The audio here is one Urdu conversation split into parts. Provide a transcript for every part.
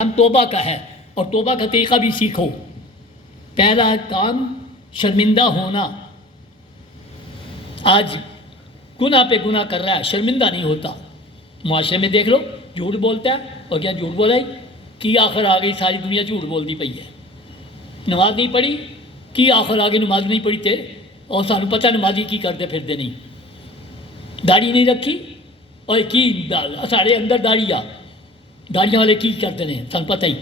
کام توبہ کا ہے اور توبہ کا طریقہ بھی سیکھو۔ پہلا کام شرمندہ ہونا۔ آج گناہ پہ گناہ کر رہا ہے، شرمندہ نہیں ہوتا۔ معاشرے میں دیکھ لو، جھوٹ بولتا ہے اور کیا جھوٹ بولا کی آخر آ گئی، ساری دنیا جھوٹ بولتی پئی ہے۔ نماز نہیں پڑھی کی آخر آگے نماز نہیں پڑھی تھے اور سانو پتہ نمازی کی کرتے پھرتے نہیں۔ داڑھی نہیں رکھی اور کی سارے اندر داڑیاں والے کی کرتے ہیں، سن پتہ ہی۔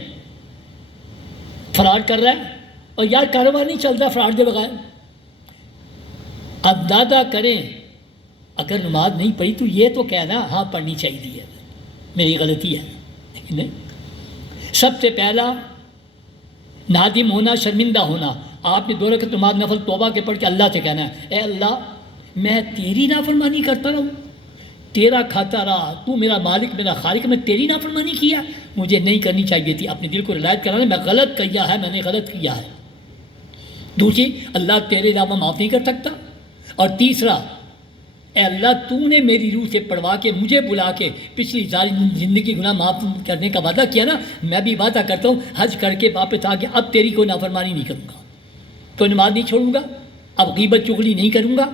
فراڈ کر رہا ہے اور یار کاروبار نہیں چلتا فراڈ کے بغیر۔ اندازہ کریں اگر نماز نہیں پڑھی تو یہ تو کہنا ہاں پڑھنی چاہیے، میری غلطی ہے، لیکن نہیں۔ سب سے پہلا نادم ہونا، شرمندہ ہونا۔ آپ نے 2 رکعت نماز نفل توبہ کے پڑھ کے اللہ سے کہنا ہے، اے اللہ میں تیری نافرمانی کرتا رہوں، تیرا کھاتا رہا، تو میرا مالک میرا خالق، میں تیری نافرمانی کیا، مجھے نہیں کرنی چاہیے تھی۔ اپنے دل کو رعایت کرانا، میں غلط کیا ہے، میں نے غلط کیا ہے۔ دوسری، اللہ تیرے علاوہ معاف نہیں کر سکتا۔ اور تیسرا، اے اللہ تو نے میری روح سے پڑھوا کے مجھے بلا کے پچھلی ساری زندگی گناہ معاف کرنے کا وعدہ کیا نا، میں بھی وعدہ کرتا ہوں حج کر کے واپس آ کے اب تیری کوئی نافرمانی نہیں کروں گا، کوئی نماز نہیں چھوڑوں گا، اب غیبت چغلی نہیں کروں گا،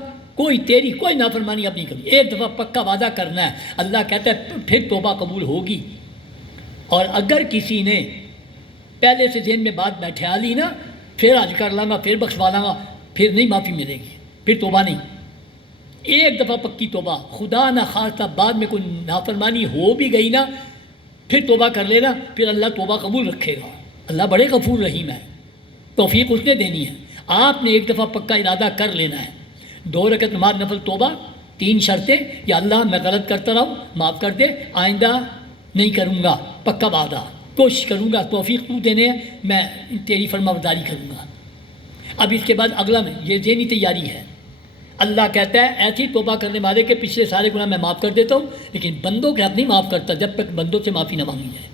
تیری کوئی نافرمانی اب نہیں کروں۔ ایک دفعہ پکا وعدہ کرنا ہے، اللہ کہتا ہے پھر توبہ قبول ہوگی۔ اور اگر کسی نے پہلے سے ذہن میں بات بیٹھا لی نا، پھر حج کر لاں گا، پھر بخشوا لاں گا، پھر نہیں معافی ملے گی، پھر توبہ نہیں۔ ایک دفعہ پکی توبہ، خدا نہ خواستہ بعد میں کوئی نافرمانی ہو بھی گئی نا، پھر توبہ کر لینا، پھر اللہ توبہ قبول رکھے گا۔ اللہ بڑے غفور رحیم ہے، توفیق اس نے دینی ہے۔ آپ نے ایک دفعہ پکا ارادہ کر لینا ہے۔ 2 رکعت نماز نفل توبہ، 3 شرطیں، یا اللہ میں غلط کرتا رہا ہوں معاف کر دے، آئندہ نہیں کروں گا، پکا وعدہ، کوشش کروں گا، توفیق تو دینے ہے، میں تیری فرما برداری کروں گا۔ اب اس کے بعد اگلا میں یہ ذہنی تیاری ہے۔ اللہ کہتا ہے ایسی توبہ کرنے والے کے پچھلے سارے گناہ میں معاف کر دیتا ہوں، لیکن بندوں کے حق نہیں معاف کرتا جب تک بندوں سے معافی نہ مانگی جائے۔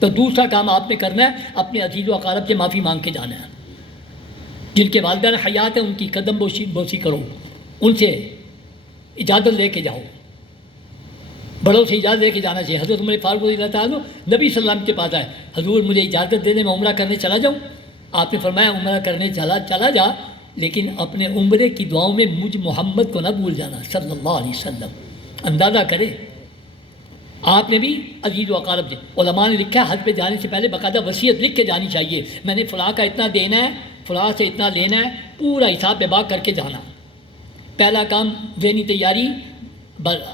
تو دوسرا کام آپ نے کرنا ہے، اپنے عزیز و اقارب سے معافی مانگ کے جانا ہے۔ جن کے والدین حیات ہیں ان کی قدم بوسی کرو، ان سے اجازت لے کے جاؤ، بڑوں سے اجازت لے کے جانا چاہیے۔ حضرت عمر فاروق رضی اللہ تعالیٰ نبی صلی اللہ علیہ وسلم کے پاس آئے، حضور مجھے اجازت دے دیں میں عمرہ کرنے چلا جاؤں۔ آپ نے فرمایا عمرہ کرنے چلا جا، لیکن اپنے عمرے کی دعاؤں میں مجھ محمد کو نہ بھول جانا صلی اللہ علیہ وسلم۔ اندازہ کرے آپ نے بھی عزیز و اقارب سے، علماء نے لکھا ہے حج پہ جانے سے پہلے باقاعدہ وصیت لکھ کے جانی چاہیے، میں نے فلاں کا اتنا دینا ہے، فلاں سے اتنا لینا ہے، پورا حساب بے باک کر کے جانا۔ پہلا کام ذہنی تیاری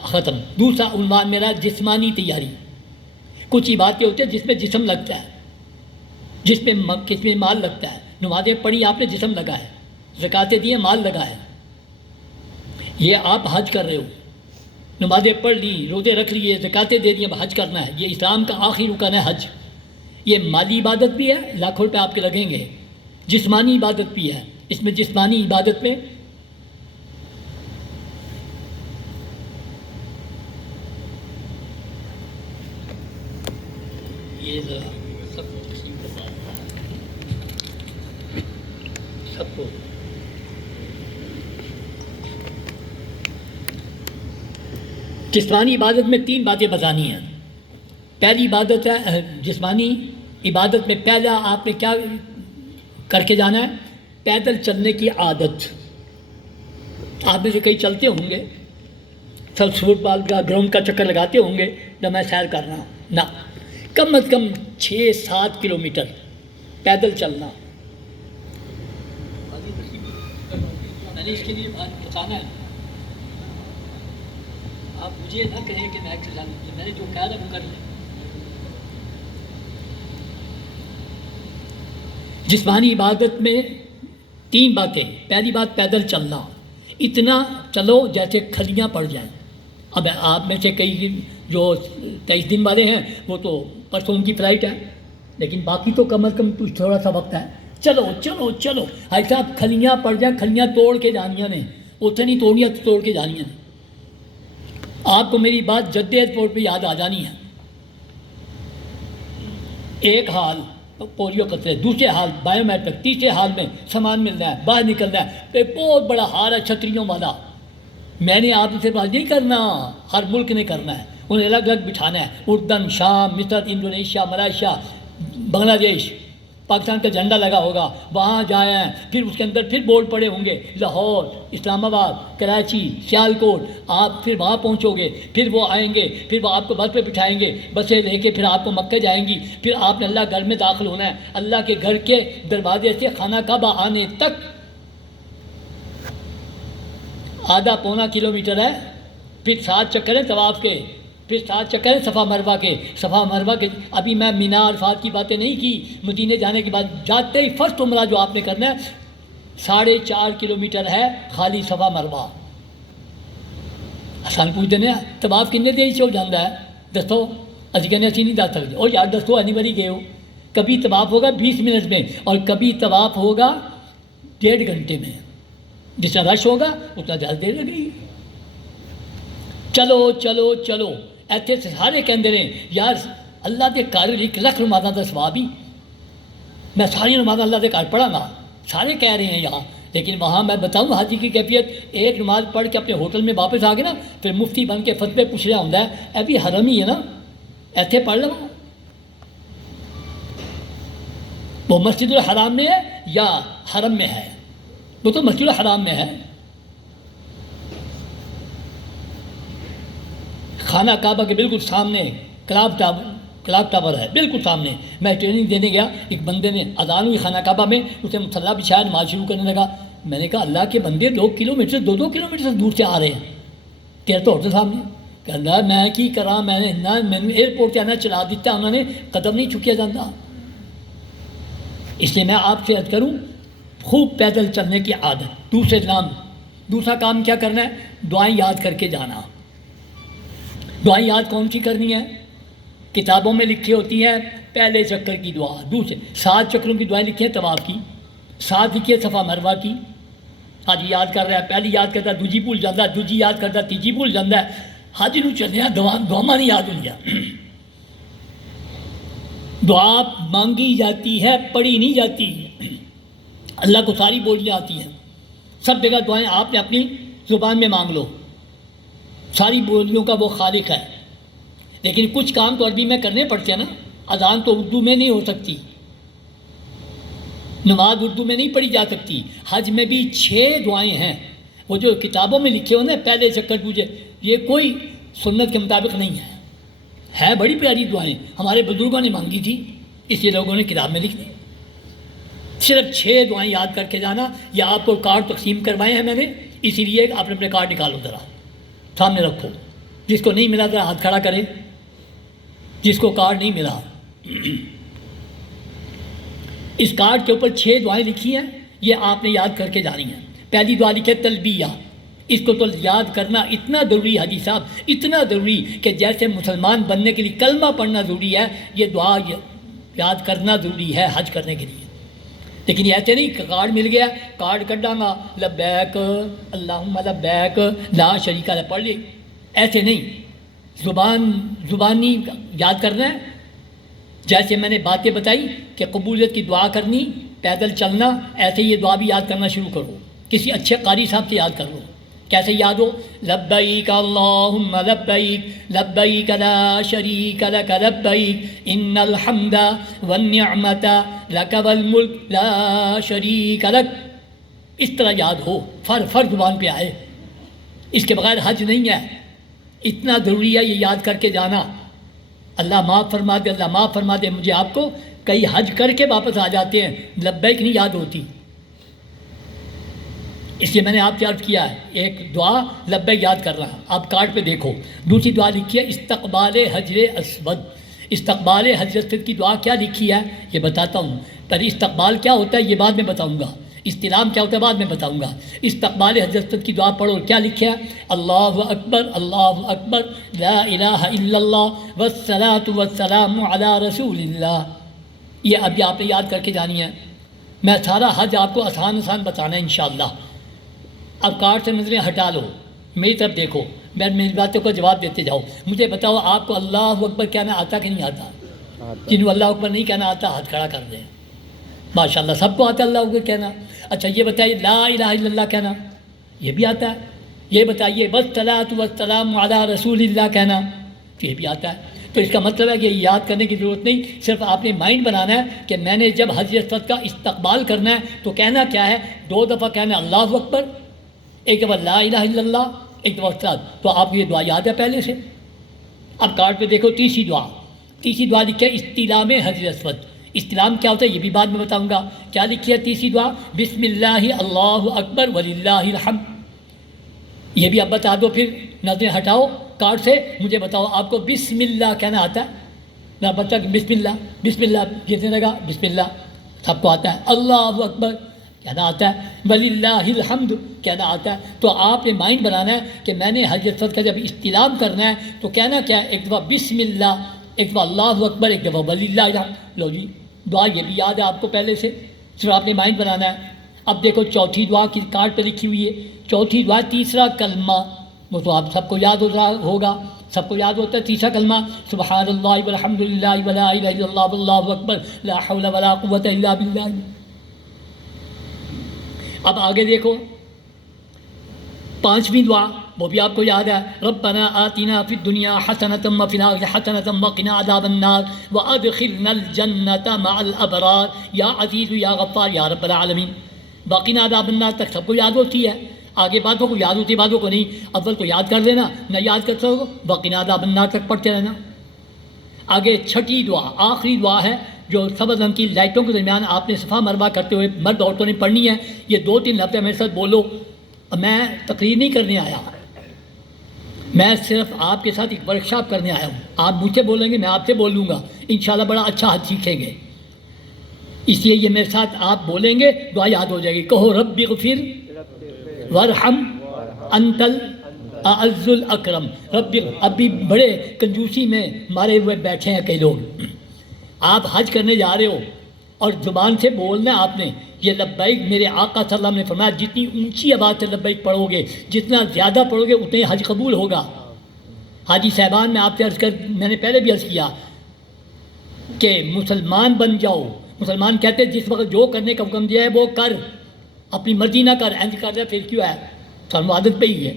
ختم۔ دوسرا عنوان میرا جسمانی تیاری۔ کچھ عبادتیں ہوتی ہیں جس میں جسم لگتا ہے، جس میں مال لگتا ہے۔ نمازیں پڑھی آپ نے، جسم لگا ہے، زکاتیں دیے، مال لگا ہے۔ یہ آپ حج کر رہے ہو، نمازیں پڑھ لی، روزے رکھ لیے، زکاتیں دے دی، اب حج کرنا ہے۔ یہ اسلام کا آخری رکن ہے حج۔ یہ مالی عبادت بھی ہے، لاکھوں روپے آپ کے لگیں گے، جسمانی عبادت بھی ہے۔ اس میں جسمانی عبادت میں یہ ذرا سب کو تقسیم کرنا سب کو۔ جسمانی عبادت میں 3 باتیں بتانی ہیں۔ پہلی عبادت ہے جسمانی عبادت میں پہلا آپ نے کیا کر کے جانا ہے؟ پیدل چلنے کی عادت۔ آپ میں سے کئی چلتے ہوں گے، سب فٹ بال کا گراؤنڈ کا چکر لگاتے ہوں گے جب میں سیر کر رہا ہوں، نہ کم از کم 6-7 کلومیٹر پیدل چلنا۔ میں نے اس کے لیے بتانا ہے، آپ مجھے نہ کہیں کہ میں ایکسرسائز نہیں، میں نے جو کہا تھا وہ کر لیں۔ جسمانی عبادت میں 3 باتیں۔ پہلی بات پیدل چلنا، اتنا چلو جیسے کھلیاں پڑ جائیں۔ اب آپ میں سے کئی جو 23 دن والے ہیں وہ تو پرسوں ان کی فلائٹ ہے، لیکن باقی تو کم از کم کچھ تھوڑا سا وقت ہے۔ چلو چلو چلو بھائی صاحب، کھلیاں پڑ جائیں، کھلیاں توڑ کے جانیاں نے، اتنے نہیں توڑیاں توڑ کے جانیاں نے۔ آپ کو میری بات جد ایئرپورٹ پہ یاد آ جانی ہے۔ ایک حال پولیو قطرے، دوسرے حال بایو میٹرک، تیسرے حال میں سامان ملنا ہے، باہر نکلنا ہے، پھر بہت بڑا ہار ہے چھتریوں والا۔ میں نے آپ سے بات نہیں کرنا، ہر ملک نے کرنا ہے، انہیں الگ الگ بٹھانا ہے۔ اردن، شام، مصر، انڈونیشیا، ملائیشیا، بنگلہ دیش پاکستان کا جھنڈا لگا ہوگا، وہاں جائیں، پھر اس کے اندر پھر بورڈ پڑے ہوں گے لاہور، اسلام آباد، کراچی، سیالکوٹ، آپ پھر وہاں پہنچو گے، پھر وہ آئیں گے، پھر وہ آپ کو بس پہ بٹھائیں گے، بسیں لے کے پھر آپ کو مکہ جائیں گی، پھر آپ نے اللہ گھر میں داخل ہونا ہے، اللہ کے گھر کے دروازے سے خانہ کعبہ آنے تک آدھا پونا کلومیٹر ہے، پھر 7 چکر ہیں طواف کے، پھر 7 چکر ہیں صفا مروہ کے، صفا مروہ کے ابھی میں مینا عرفات کی باتیں نہیں کی، مدینے جانے کے بعد جاتے ہی فرسٹ عمرہ جو آپ نے کرنا ہے 4.5 کلومیٹر ہے خالی صفا مروہ۔ آسان پوچھ دینے طواف کتنے دیر سے ہو جاتا ہے؟ دسو اسی کہنے اسی نہیں جا سکتے، اور یار دسو اینی باری گئے ہو، کبھی طواف ہوگا 20 منٹ میں اور کبھی طواف ہوگا 1.5 گھنٹے میں، جتنا رش ہوگا اتنا زیادہ دیر لگے گی۔ چلو چلو چلو ایتھے سارے کہندے رہے یار اللہ دے گھر 1,00,000 نمازاں دا ثواب ہی، میں ساری نمازاں اللہ دے گھر پڑھاں گا، سارے کہہ رہے ہیں یہاں، لیکن وہاں میں بتاؤں حاجی کی کیفیت، ایک نماز پڑھ کے اپنے ہوٹل میں واپس آ گئے نا، پھر مفتی بن کے فتوے پوچھ رہا ہوندا ہے اے بھی حرم ہی ہے نا، ایتھے پڑھ لو، وہ مسجد الحرام میں ہے یا حرم میں ہے؟ وہ تو مسجد الحرام میں ہے، خانہ کعبہ کے بالکل سامنے کلاک ٹاور ہے، بالکل سامنے۔ میں ٹریننگ دینے گیا، ایک بندے نے اذان ہوئی خانہ کعبہ میں، اسے مصلی بچھایا، نماز شروع کرنے لگا، میں نے کہا اللہ کے بندے 2 کلومیٹر 2 کلومیٹر سے دور سے آ رہے ہیں، تیرے تو ہوٹل سامنے، کہ اللہ میں کی کراں، میں نے ایئرپورٹ سے آنا چلا دیتا، انہوں نے قدم نہیں چکیا جاتا۔ اس لیے میں آپ سے عرض کروں خوب پیدل چلنے کی عادت۔ دوسرا کام کیا کرنا ہے؟ دعائیں یاد کر کے جانا۔ دعائیں یاد کون سی کرنی ہے؟ کتابوں میں لکھی ہوتی ہیں پہلے چکر کی دعا، دوسرے 7 چکروں کی دعائیں لکھی ہیں طواف کی، 7 لکھی ہے صفا مروہ کی۔ حاجی یاد کر رہا ہے، پہلی یاد کرتا ہے دوجی بھول جاتا ہے، دوجی یاد کرتا ہے تیجی بھول جاتا ہے، حاجی نو چلے دعا نہیں یاد ہوئی ہے۔ دعا مانگی جاتی ہے، پڑھی نہیں جاتی، اللہ کو ساری بولیاں آتی ہیں، سب جگہ دعائیں آپ نے اپنی زبان میں مانگ لو، ساری بولیوں کا وہ خالق ہے، لیکن کچھ کام تو عربی میں کرنے پڑتے ہیں نا، اذان تو اردو میں نہیں ہو سکتی، نماز اردو میں نہیں پڑھی جا سکتی، حج میں بھی 6 دعائیں ہیں، وہ جو کتابوں میں لکھے ہوئے نا پہلے چکر پوچھے، یہ کوئی سنت کے مطابق نہیں ہے بڑی پیاری دعائیں، ہمارے بزرگوں نے مانگی تھی، اس لیے لوگوں نے کتاب میں لکھ دی۔ صرف 6 دعائیں یاد کر کے جانا، یا آپ کو کارڈ تقسیم کروائے ہیں میں نے، اسی لیے آپ نے اپنے کارڈ نکالو ذرا سامنے رکھو، جس کو نہیں ملا ذرا ہاتھ کھڑا کرے، جس کو کارڈ نہیں ملا۔ اس کارڈ کے اوپر 6 دعائیں لکھی ہیں، یہ آپ نے یاد کر کے جانی ہیں۔ پہلی دعا لکھی ہے تلبیہ، اس کو تو یاد کرنا اتنا ضروری، حاجی صاحب اتنا ضروری کہ جیسے مسلمان بننے کے لیے کلمہ پڑھنا ضروری ہے، یہ دعا یاد کرنا ضروری ہے حج کرنے کے لیے۔ لیکن یہ ایسے نہیں کہ کارڈ مل گیا کارڈ کڈاں گا لبیک اللہم لبیک لا شریک لہ پڑھ لے، ایسے نہیں، زبانی یاد کرنا ہے۔ جیسے میں نے باتیں بتائی کہ قبولیت کی دعا کرنی، پیدل چلنا، ایسے یہ دعا بھی یاد کرنا شروع کرو، کسی اچھے قاری صاحب سے یاد کر لو۔ کیسے یاد ہو؟ لبیک اللہم لبیک لبیک لا شریک لک لبیک ان الحمد والنعمت لک والملک لا شریک لک، اس طرح یاد ہو، فر زبان پہ آئے، اس کے بغیر حج نہیں ہے، اتنا ضروری ہے یہ یاد کر کے جانا۔ اللہ معاف فرما دے، اللہ معاف فرما دے، مجھے آپ کو کئی حج کر کے واپس آ جاتے ہیں، لبیک نہیں یاد ہوتی، اس لیے میں نے آپ سے عرض کیا ہے ایک دعا لبیک یاد کر رہا، آپ کارڈ پہ دیکھو۔ دوسری دعا لکھی ہے استقبال حجر اسود، استقبال حجر اسود کی دعا کیا لکھی ہے یہ بتاتا ہوں، پہلے استقبال کیا ہوتا ہے یہ بعد میں بتاؤں گا، استلام کیا ہوتا ہے بعد میں بتاؤں گا۔ استقبال حجر اسود کی دعا پڑھو، کیا لکھا ہے؟ اللہ اکبر لا الہ الا اللہ والصلاۃ والسلام علی رسول اللہ، یہ ابھی آپ نے یاد کر کے جانی ہے۔ میں سارا حج آپ کو آسان بتانا ہے انشاءاللہ۔ اب کارڈ سے نظریں ہٹا لو، میری طرف دیکھو، میں میری باتوں کو جواب دیتے جاؤ، مجھے بتاؤ آپ کو اللہ اکبر کہنا آتا کہ نہیں آتا؟ جنہوں اللہ اکبر نہیں کہنا آتا ہاتھ کھڑا کر دیں۔ ماشاءاللہ سب کو آتا ہے اللہ اکبر کہنا۔ اچھا یہ بتائیے لا الہ الا اللہ کہنا یہ بھی آتا ہے؟ یہ بتائیے والصلاۃ والسلام علی رسول اللہ کہنا یہ بھی آتا ہے؟ تو اس کا مطلب ہے کہ یاد کرنے کی ضرورت نہیں، صرف آپ نے مائنڈ بنانا ہے کہ میں نے جب حجر اسود کا استقبال کرنا ہے تو کہنا کیا ہے، 2 دفعہ کہنا اللہ اکبر، ایک دفعہ لا الہ الا اللہ، ایک دفعہ استاد. تو آپ کو یہ دعا یاد ہے پہلے سے. اب کارڈ پہ دیکھو تیسری دعا لکھی ہے استلام حجر اسود. استلام کیا ہوتا ہے یہ بھی بعد میں بتاؤں گا. کیا لکھی ہے تیسری دعا؟ بسم اللہ اللہ اکبر وللہ الحمد. یہ بھی اب بتا دو، پھر نظریں ہٹاؤ کارڈ سے، مجھے بتاؤ آپ کو بسم اللہ کہنا آتا ہے؟ نہ بتا کہ بسم اللہ کتنے لگا؟ بسم اللہ سب کو آتا ہے. اللہ اکبر کہنا آتا ہے، وللہ الحمد کہنا آتا ہے. تو آپ نے مائنڈ بنانا ہے کہ میں نے حجر اسود کا جب استلام کرنا ہے تو کہنا کیا ہے، ایک دفعہ بسم اللہ، ایک دفعہ اللہ اکبر، ایک دفعہ وللہ الحمد. لو جی دعا یہ بھی یاد ہے آپ کو پہلے سے، صرف آپ نے مائنڈ بنانا ہے. اب دیکھو چوتھی دعا کی کارڈ پہ لکھی ہوئی ہے. چوتھی دعا تیسرا کلمہ، وہ تو آپ سب کو یاد ہوگا، سب کو یاد ہوتا ہے تیسرا کلمہ، سبحان اللہ والحمد للہ ولا الہ الا اللہ واللہ اکبر لا حول ولا قوۃ الا باللہ. اب آگے دیکھو پانچویں دعا، وہ بھی آپ کو یاد ہے، ربنا آتنا فی الدنیا حسنۃ وفی الآخرۃ حسنۃ وقنا عذاب النار وادخلنا الجنۃ مع الابرار یا عزیز یا غفار یا رب العالمین. وقنا عذاب النار تک سب کو یاد ہوتی ہے، آگے باتوں کو یاد ہوتی ہے، باتوں کو نہیں. اول تو یاد کر لینا، نہ یاد کر سکو وقنا عذاب النار تک پڑھتے رہنا. آگے چھٹی دعا آخری دعا ہے جو سبز رنگ کی لائٹوں کے درمیان آپ نے صفا مروا کرتے ہوئے مرد عورتوں نے پڑھنی ہے. یہ 2-3 لفظ میرے ساتھ بولو. میں تقریر نہیں کرنے آیا، میں صرف آپ کے ساتھ ایک ورکشاپ کرنے آیا ہوں. آپ مجھ سے بولیں گے، میں آپ سے بولوں گا، انشاءاللہ بڑا اچھا حج سیکھیں گے. اس لیے یہ میرے ساتھ آپ بولیں گے، دعا یاد ہو جائے گی. کہو رب اغفر وارحم انت الاعز الاکرم. رب ابھی بڑے کنجوسی میں مارے ہوئے بیٹھے ہیں کئی لوگ. آپ حج کرنے جا رہے ہو اور زبان سے بولنا ہے آپ نے یہ لبیک. میرے آقا صلی اللہ علیہ وسلم نے فرمایا جتنی اونچی آواز سے لبیک پڑھو گے، جتنا زیادہ پڑھو گے اتنے حج قبول ہوگا. حاجی صاحبان میں آپ سے میں نے پہلے بھی عرض کیا کہ مسلمان بن جاؤ. مسلمان کہتے ہیں جس وقت جو کرنے کا حکم دیا ہے وہ کر، اپنی مرضی نہ کر. اینج کر رہا پھر کیوں ہے؟ سانو عادت پہ ہی ہے.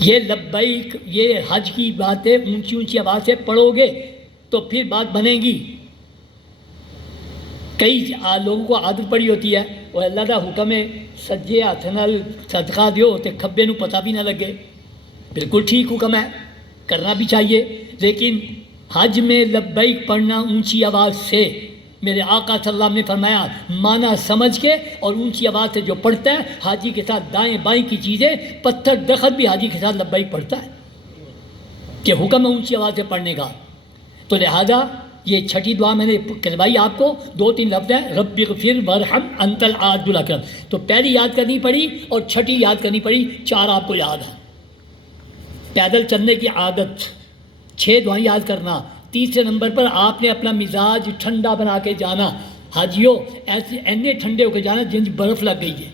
یہ لبیک یہ حج کی باتیں اونچی اونچی آواز سے پڑھو گے تو پھر بات بنے گی. کئی لوگوں کو عادت پڑی ہوتی ہے وہ اللہ کا حکم ہے سجے ہاتھ نال صدقہ دیو تے کھبے نو پتہ بھی نہ لگے. بالکل ٹھیک حکم ہے، کرنا بھی چاہیے، لیکن حج میں لبیک پڑھنا اونچی آواز سے، میرے آقا صلی اللہ علیہ وسلم نے فرمایا معنی سمجھ کے اور اونچی آواز سے جو پڑھتا ہے حاجی کے ساتھ دائیں بائیں کی چیزیں، پتھر درخت بھی حاجی کے ساتھ لبیک پڑھتا ہے کہ حکم ہے اونچی آواز سے پڑھنے کا. تو لہذا یہ چھٹی دعا میں نے کروائی آپ کو، 2-3 لفظ ہیں رب اغفر وارحم انت الاعز الاکرم. تو پہلی یاد کرنی پڑی اور چھٹی یاد کرنی پڑی، 4 آپ کو یاد ہے. پیدل چلنے کی عادت، 6 دعائیں یاد کرنا. تیسرے نمبر پر آپ نے اپنا مزاج ٹھنڈا بنا کے جانا. حاجیوں ایسے اینے ٹھنڈے ہو کے جانا جن برف لگ گئی ہے،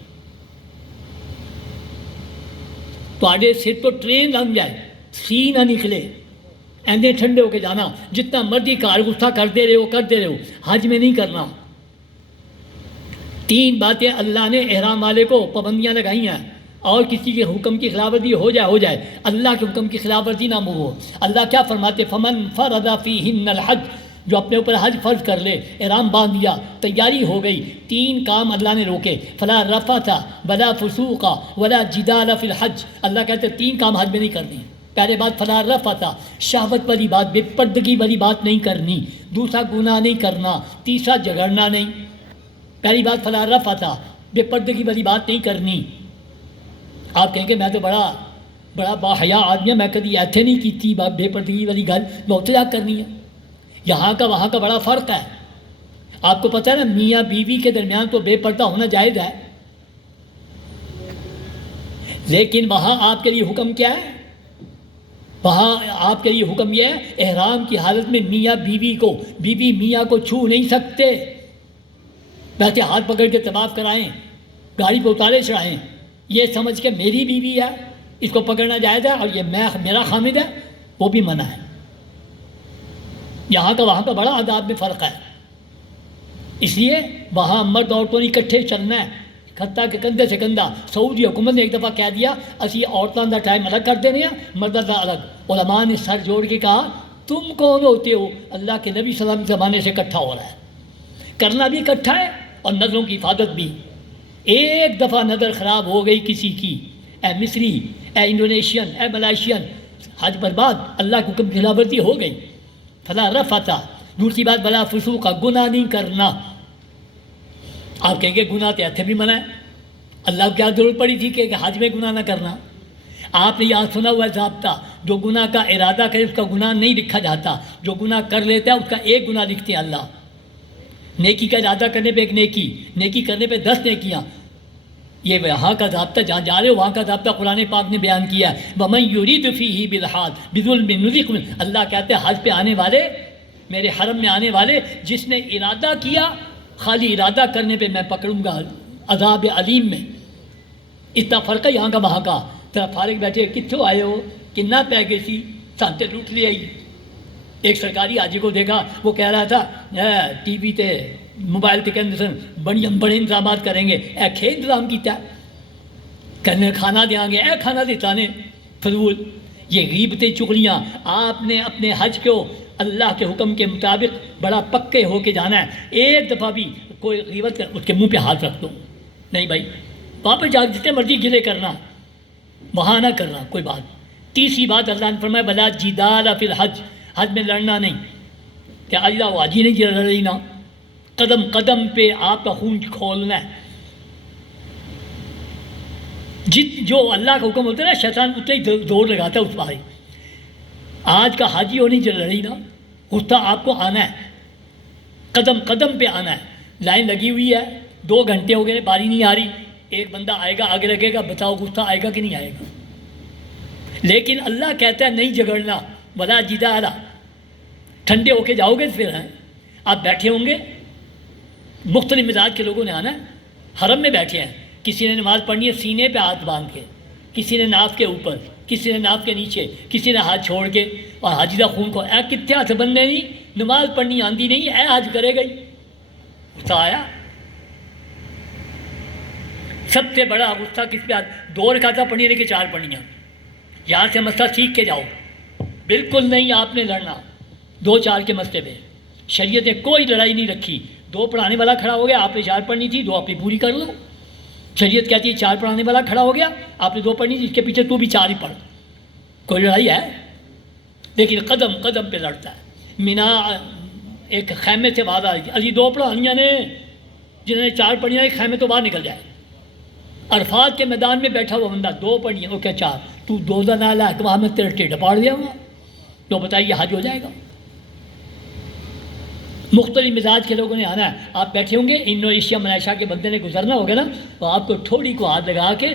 تو سر تو ٹرین لگ جائے، سی نہ نکلے. اینے ٹھنڈے ہو کے جانا، جتنا مرضی کار غصہ کرتے رہو، حج میں نہیں کرنا. 3 باتیں اللہ نے احرام والے کو پابندیاں لگائی ہیں، اور کسی کے حکم کی خلاف ورزی ہو جائے، اللہ کے حکم کی خلاف ورزی نہ ہو. اللہ کیا فرماتے؟ فمن فرض فیہن الحج، جو اپنے اوپر حج فرض کر لے، احرام باندھ دیا، تیاری ہو گئی. 3 کام اللہ نے روکے، فلا رفث ولا فسوق ولا جدال فی الحج. اللہ کہتے 3 کام حج میں نہیں کرنی. پہلے بات فلا رفث، شہوت والی بات، بے پردگی والی بات نہیں کرنی. دوسرا گناہ نہیں کرنا. تیسرا جھگڑنا نہیں. پہلی بات فلا رفث، بے پردگی والی بات نہیں کرنی. آپ کہیں گے میں تو بڑا باحیا آدمی ہے، میں کبھی ایتھے نہیں کی تھی بے پردگی والی گل، بہت زیادہ کرنی ہے. یہاں کا وہاں کا بڑا فرق ہے. آپ کو پتہ ہے نا میاں بیوی کے درمیان تو بے پردہ ہونا جائز ہے، لیکن وہاں آپ کے لیے حکم کیا ہے؟ وہاں آپ کے لیے حکم یہ ہے احرام کی حالت میں میاں بیوی میاں کو چھو نہیں سکتے. ویسے ہاتھ پکڑ کے طواف کرائیں، گاڑی پہ اتارے چڑھائیں، یہ سمجھ کے میری بیوی ہے اس کو پکڑنا جائز ہے اور یہ میرا خامد ہے، وہ بھی منع ہے. یہاں کا وہاں کا بڑا آداب میں فرق ہے. اس لیے وہاں مرد عورتوں نے اکٹھے چلنا ہے، حتیٰ کہ کندھے سے کندھا سعودی حکومت نے ایک دفعہ کہہ دیا اسی عورتوں کا ٹائم الگ کر دینے ہیں مردوں کا الگ۔ علماء نے سر جوڑ کے کہا تم کون ہوتے ہو؟ اللہ کے نبی صلی اللہ علیہ وسلم زمانے سے اکٹھا ہو رہا ہے، کرنا بھی اکٹھا ہے اور نظروں کی حفاظت بھی۔ ایک دفعہ نظر خراب ہو گئی کسی کی، اے مصری، اے انڈونیشین، اے ملائیشین، حج برباد، اللہ کی حکم کی خلاف ورزی ہو گئی۔ فلا رفث، دوسری بات بلا فسوق، گناہ نہیں کرنا۔ آپ کہیں گے گناہ تو ایسے بھی منع ہے، اللہ کو کیا ضرورت پڑی تھی کہ حج میں گناہ نہ کرنا؟ آپ نے یہاں سنا ہوا ہے ضابطہ، جو گناہ کا ارادہ کرے اس کا گناہ نہیں لکھا جاتا، جو گناہ کر لیتا ہے اس کا ایک گناہ لکھتے ہیں اللہ۔ نیکی کا ارادہ کرنے پہ ایک نیکی، نیکی کرنے پہ 10 نیکیاں۔ یہ وہاں کا ضابطہ، جہاں جا رہے ہو وہاں کا ضابطہ قرآن پاک نے بیان کیا ہے۔ وَمَن يُرِدْ فِيهِ بِالْحَادِ بِظُلْمٍ نُذِقْهُ، اللہ کہتے ہیں حج پہ آنے والے، میرے حرم میں آنے والے، جس نے ارادہ کیا، خالی ارادہ کرنے پہ میں پکڑوں گا عذاب علیم میں۔ اتنا فرق ہے یہاں کا وہاں کا۔ ذرا فارغ بیٹھے کتوں آئے ہو، کنا پی گئی سی، سانتے لوٹ لے آئی۔ ایک سرکاری حاجی کو دیکھا، وہ کہہ رہا تھا ٹی وی تے موبائل تے کہندے سن بڑے انتظامات کریں گے، اے کھے انتظام کیتا ہے، کہنے کھانا دیاں گے، اے کھانا دیتا نے فضول۔ یہ غیبتیں چغلیاں، آپ نے اپنے حج کو اللہ کے حکم کے مطابق بڑا پکے ہو کے جانا ہے۔ ایک دفعہ بھی کوئی غیبت کر اس کے منہ پہ ہاتھ رکھ دو، نہیں بھائی، وہاں پہ جا جتنے مرضی گلے کرنا، وہاں نہ کرنا کوئی بات۔ تیسری بات اللہ نے فرمایا بلا جدال فی الحج، حج میں لڑنا نہیں، کہ اللہ وہ حاجی نہیں لڑی نا، قدم قدم پہ آپ کا خون کھولنا ہے۔ جو اللہ کا حکم ہوتا ہے نا، شیطان اتنے ہی زور لگاتا ہے اس بھائی۔ آج کا حاجی ہونی جو لڑی نا، غصہ آپ کو آنا ہے، قدم قدم پہ آنا ہے۔ لائن لگی ہوئی ہے، 2 گھنٹے ہو گئے، باری نہیں آ رہی، ایک بندہ آئے گا آگے لگے گا، بتاؤ غصہ آئے گا کہ نہیں آئے گا؟ لیکن اللہ کہتا ہے نہیں جھگڑنا، ولا جدال، ٹھنڈے ہو کے جاؤ گے پھر ہیں آپ بیٹھے ہوں گے، مختلف مزاج کے لوگوں نے آنا ہے، حرم میں بیٹھے ہیں، کسی نے نماز پڑھنی ہے سینے پہ ہاتھ باندھ کے، کسی نے ناف کے اوپر، کسی نے ناف کے نیچے، کسی نے ہاتھ چھوڑ کے، اور حاجی دا خون کو اے کتنے ہاتھ بننے نہیں، نماز پڑھنی آندی نہیں، اے حج کرے گئی، غصہ آیا۔ سب سے بڑا غصہ کس پہ آتا؟ 2 رکعتیں پڑھنی ہے کہ 4 پڑھنیاں، یہاں سے مسئلہ سیکھ کے جاؤ، بالکل نہیں آپ نے لڑنا 2-4 کے مسئلے پہ۔ شریعت نے کوئی لڑائی نہیں رکھی، 2 پڑھانے والا کھڑا ہو گیا، آپ نے 4 پڑھنی تھی، 2 اپنی پوری کر لو۔ شریعت کہتی ہے 4 پڑھانے والا کھڑا ہو گیا، آپ نے 2 پڑھنی تھی، اس کے پیچھے تو بھی 4 ہی پڑھ، کوئی لڑائی ہے؟ لیکن قدم قدم پہ لڑتا ہے۔ مینا ایک خیمے سے باہر آ رہی تھی، علی 2 پڑھانیاں نے، جنہوں نے 4 پڑھیاں ایک خیمے تو باہر نکل جائے۔ عرفات کے میدان میں بیٹھا ہوا بندہ 2 پڑھیاں، وہ کیا 4، تو 2 نہ لا کہ وہاں میں تیرے ٹیڑھ پاڑ دیا ہوں، تو بتائیے حج ہو جائے گا؟ مختلف مزاج کے لوگوں نے آنا ہے، آپ بیٹھے ہوں گے، انڈونیشیا ملائیشیا کے بندے نے گزرنا ہوگا نا، تو آپ کو تھوڑی کو ہاتھ لگا کے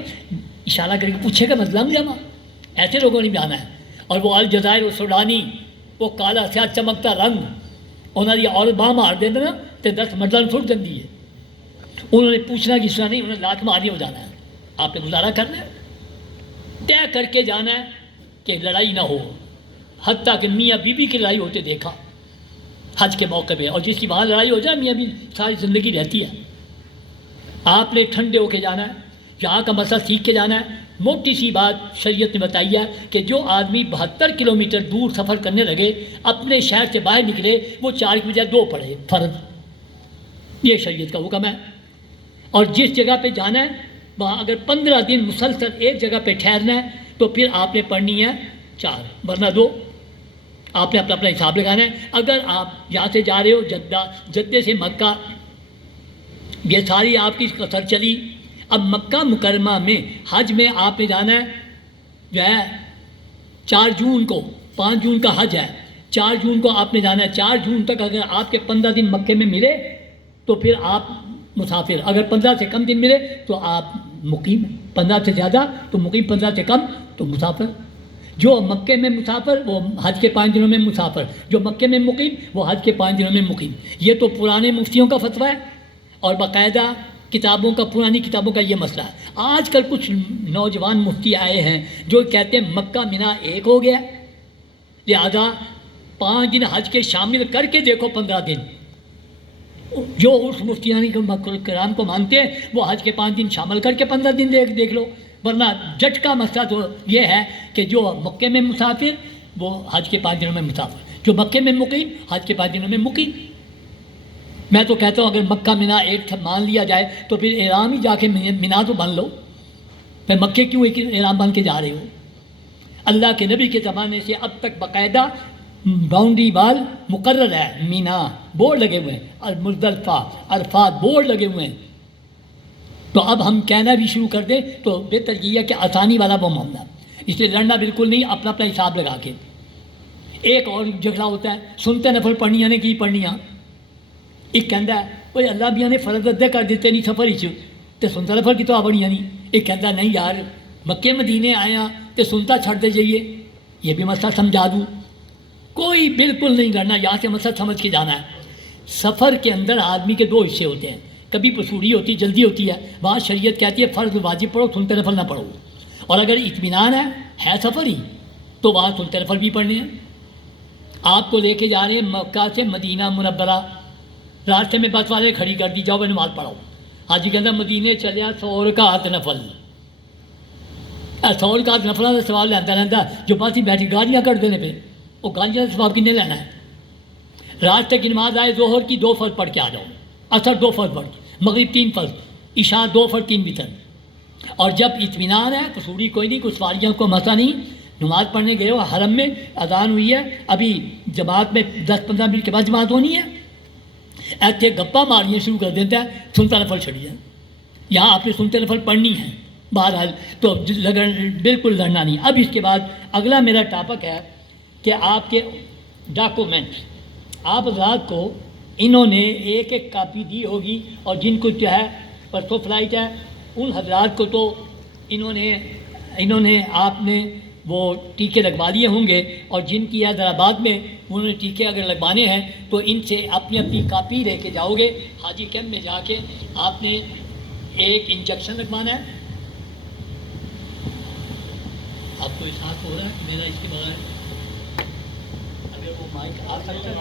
اشارہ کر کے پوچھے گا مسلم جامع، ایسے لوگوں نے بھی آنا ہے۔ اور وہ الجزائر و سوڈانی، وہ کالا سیاہ چمکتا رنگ، انہوں نے اور باہ مار دے دینا تو 10 مردان فٹ دن دی ہے، انہوں نے پوچھنا کس طرح نہیں، انہوں نے لات ماری ہو جانا ہے، آپ نے گزارا کرنا ہے، طے کر کے جانا ہے کہ لڑائی نہ ہو۔ حتیٰ کہ میاں بیوی کی لڑائی ہوتے دیکھا حج کے موقع پہ، اور جس کی وہاں لڑائی ہو جائے میاں بھی ساری زندگی رہتی ہے۔ آپ نے ٹھنڈے ہو کے جانا ہے، یہاں کا مسئلہ سیکھ کے جانا ہے۔ موٹی سی بات شریعت نے بتائی ہے کہ جو آدمی 72 کلومیٹر دور سفر کرنے لگے، اپنے شہر سے باہر نکلے، وہ 4 کی بجائے 2 پڑھے فرض، یہ شریعت کا حکم ہے۔ اور جس جگہ پہ جانا ہے وہاں اگر 15 دن مسلسل ایک جگہ پہ ٹھہرنا ہے تو پھر آپ نے پڑھنی ہے 4 ورنہ 2، آپ نے اپنا حساب لگانا ہے۔ اگر آپ یہاں سے جا رہے ہو جدہ، جدے سے مکہ، یہ ساری آپ کی قصر چلی، اب مکہ مکرمہ میں حج میں آپ نے جانا ہے جو ہے 4 جون کو، 5 جون کا حج ہے، 4 جون کو آپ نے جانا ہے۔ 4 جون تک اگر آپ کے 15 دن مکے میں ملے تو پھر آپ مسافر، اگر 15 سے کم دن ملے تو آپ مقیم، 15 سے زیادہ تو مقیم، 15 سے کم تو مسافر۔ جو مکے میں مسافر وہ حج کے 5 دنوں میں مسافر، جو مکے میں مقیم وہ حج کے 5 دنوں میں مقیم۔ یہ تو پرانے مفتیوں کا فتویٰ ہے اور باقاعدہ کتابوں کا، پرانی کتابوں کا یہ مسئلہ ہے۔ آج کل کچھ نوجوان مفتی آئے ہیں جو کہتے ہیں مکہ مینا ایک ہو گیا، لہذا 5 دن حج کے شامل کر کے دیکھو 15 دن، جو اس مفتیانی کرام کو مانتے ہیں وہ حج کے 5 دن شامل کر کے 15 دن دیکھ لو، ورنہ جٹ کا مسئلہ تو یہ ہے کہ جو مکے میں مسافر وہ حج کے 5 دنوں میں مسافر، جو مکے میں مقیم حج کے 5 دنوں میں مقیم۔ میں تو کہتا ہوں اگر مکہ مینا ایک مان لیا جائے تو پھر احرام ہی جا کے مینا تو بن لو، پھر مکے کیوں ایک احرام بن کے جا رہے ہو؟ اللہ کے نبی کے زمانے سے اب تک باقاعدہ باؤنڈری وال مقرر ہے، مینا بورڈ لگے ہوئے ہیں، اور مزدلفہ عرفات بورڈ لگے ہوئے ہیں۔ تو اب ہم کہنا بھی شروع کر دیں تو بہتر یہ ہے کہ آسانی والا وہ معاملہ، اس لیے لڑنا بالکل نہیں، اپنا اپنا حساب لگا کے۔ ایک اور جھگڑا ہوتا ہے سنتے نفل پڑھنیاں نے کی پڑھنیاں، ایک کہندا ہے وہ اللہ بھی نے فرض ادے کر دیتے نہیں سفر ہی تو سنتا نفل کی تو پڑھنیاں نہیں، ایک کہندا نہیں یار مکے مدینے آئے ہیں تو سنتا چھڑ دے جائیے، یہ بھی مسئلہ سمجھا دوں۔ کوئی بالکل نہیں کرنا، یہاں سے مسئلہ سمجھ کے جانا ہے۔ سفر کے اندر آدمی کے 2 حصے ہوتے ہیں، کبھی پسوڑی ہوتی جلدی ہوتی ہے، وہاں شریعت کہتی ہے فرض واجب پڑھو سنتے نفل نہ پڑھو، اور اگر اطمینان ہے سفر ہی تو وہاں سنتے نفل بھی پڑھنے ہیں۔ آپ کو لے کے جا رہے ہیں مکہ سے مدینہ منورہ، راستے میں بس والے کھڑی کر دی جاؤ میں نماز پڑھاؤ، حاجی کہتا مدینے چلیا 100 رکعت نفل، 100 رکعت نفل کا سوال لینا رہتا جو پاس ہی بیٹھی گالیاں کر دینے پہ، وہ گالیاں کا سواب کنے لینا ہے؟ راستے کی نماز آئے ظہر کی 2 فرض پڑھ کے آ جاؤ، عصر 2 فرض پڑھ کے، مغرب 3 فرض، عشاء 2 فرض 3 وتر، اور جب اطمینان ہے پسوڑی کوئی نہیں، کچھ سواریاں کو مسئلہ نہیں، نماز پڑھنے گئے ہو حرم میں اذان ہوئی ہے، ابھی جماعت میں 10-15 منٹ کے بعد جماعت ہونی ہے، ایسے گپا مارنی شروع کر دیتا ہے سنتا نفل چھڑی ہے، یہاں آپ نے سنتے نفل پڑھنی ہے بہرحال، تو بالکل لڑنا نہیں۔ اب اس کے بعد اگلا میرا ٹاپک ہے کہ آپ کے ڈاکومنٹس، آپ حضرات کو انہوں نے ایک کاپی دی ہوگی، اور جن کو جو ہے پرسوں فلائٹ ہے ان حضرات کو تو انہوں نے آپ نے وہ ٹیکے لگوا لیے ہوں گے، اور جن کی حیدرآباد میں انہوں نے ٹیکے اگر لگوانے ہیں تو ان سے اپنی اپنی کاپی لے کے جاؤ گے، حاجی کیمپ میں جا کے آپ نے ایک انجیکشن لگوانا ہے۔ آپ کو احساس ہو رہا ہے میرا اس کے بغیر اگر وہ مائک آ سکتا ہے؟